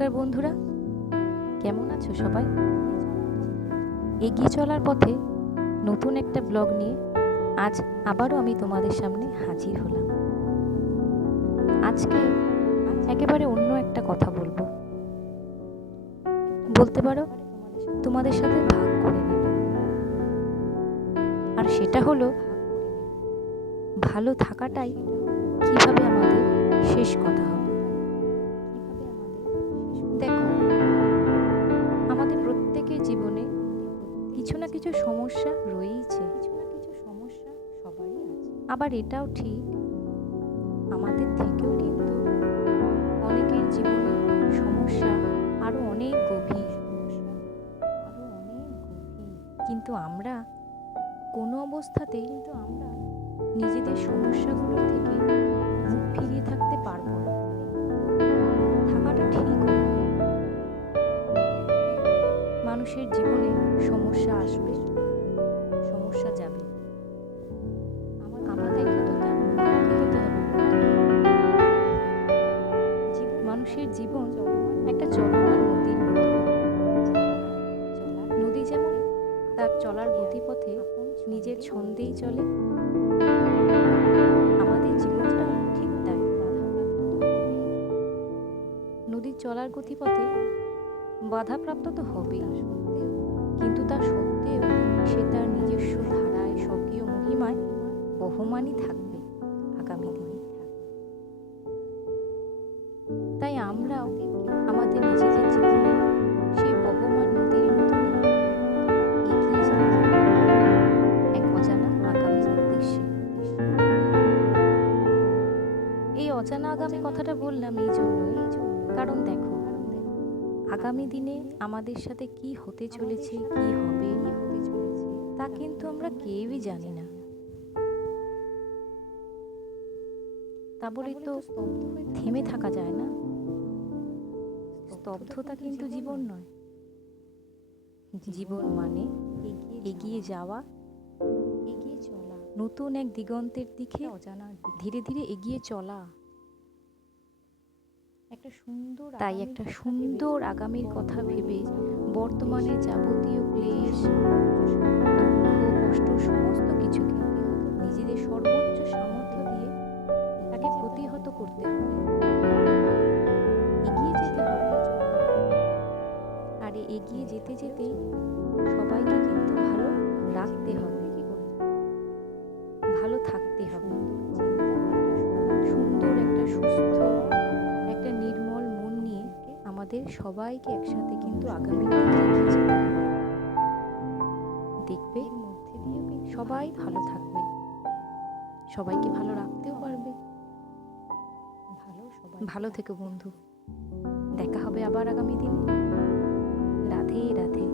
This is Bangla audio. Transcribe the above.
নমস্কার বন্ধুরা, কেমন আছো সবাই? এগিয়ে চলার পথে নতুন একটা ব্লগ নিয়ে আজ আবারও আমি তোমাদের সামনে হাজির হলাম। আজকে একেবারে অন্য একটা কথা বলবো, বলতে পারো তোমাদের সাথে ভাগ করে নেব। আর সেটা হলো ভালো থাকাটাই কিভাবে আমাদের শেষ কথা হবে। দেখো, আমাদের প্রত্যেকের জীবনে কিছু না কিছু সমস্যা রয়েইছে, আবার এটাও ঠিক আমাদের থেকেও কিন্তু অনেকের জীবনে সমস্যা আরো অনেক গভীর। কিন্তু আমরা কোনো অবস্থাতেই নিজেদের সমস্যাগুলোর থেকে মুখ ফিরিয়ে থাকতে পারবো না। থাকাটা ঠিক নয়। মানুষের জীবনে সমস্যা আসবে, সমস্যা যাবে, আমাদেরকে তো তার মুখোমুখি হতে হবে। মানুষের জীবন একটা চলমান নদীর মতো। নদী যেমন তার চলার গতিপথে নিজের ছন্দেই চলে, আমাদের জীবনটা ঠিক তাই। নদীর চলার গতিপথে বাধাপ্রাপ্ত তো হবেই, কিন্তু তা সত্ত্বেও সে তার নিজস্ব ধারায় স্বকীয় মহিমায় বহমানই থাকবে আগামী দিনে। তাই আমরাও আমাদের নিজেদের জীবনে সেই বহমান নদীর মতনই এগিয়ে যাব এক অজানা আগামীর উদ্দেশ্যে। এই অজানা আগামী কথাটা বললাম এই জন্যই, কারণ দেখো, আগামী দিনে আমাদের সাথে কি হতে চলেছে, কি হবে, তা কিন্তু আমরা কেউই জানি না। তা বলে তো থেমে থাকা যায় না। স্তব্ধতা কিন্তু জীবন নয়। জীবন মানে এগিয়ে যাওয়া, এগিয়ে চলা, নতুন এক দিগন্তের দিকে ধীরে ধীরে এগিয়ে চলা। তাই একটা সুন্দর আগামীর কথা ভেবে বর্তমানে যাবতীয় ক্লেশ, দুঃখ, কষ্ট সমস্ত কিছুকে নিজেদের সর্বোচ্চ সামর্থ্য দিয়ে তাকে প্রতিহত করতে হবে, এগিয়ে যেতে হবে। আর এগিয়ে যেতে যেতেই সবাইকে কিন্তু ভালো রাখতে হবে, ভালো থাকতে হবে। সুন্দর একটা সুস্থ একটা নির্মল মন নিয়ে আমাদের সবাইকে একসাথে কিন্তু আগামী দিনে এগিয়ে যেতে হবে। দেখবে সবাই ভালো থাকবে, সবাইকে ভালো রাখতেও পারবে। ভালো থেকো বন্ধু, দেখা হবে আবার আগামী দিনে। রাধে রাধে।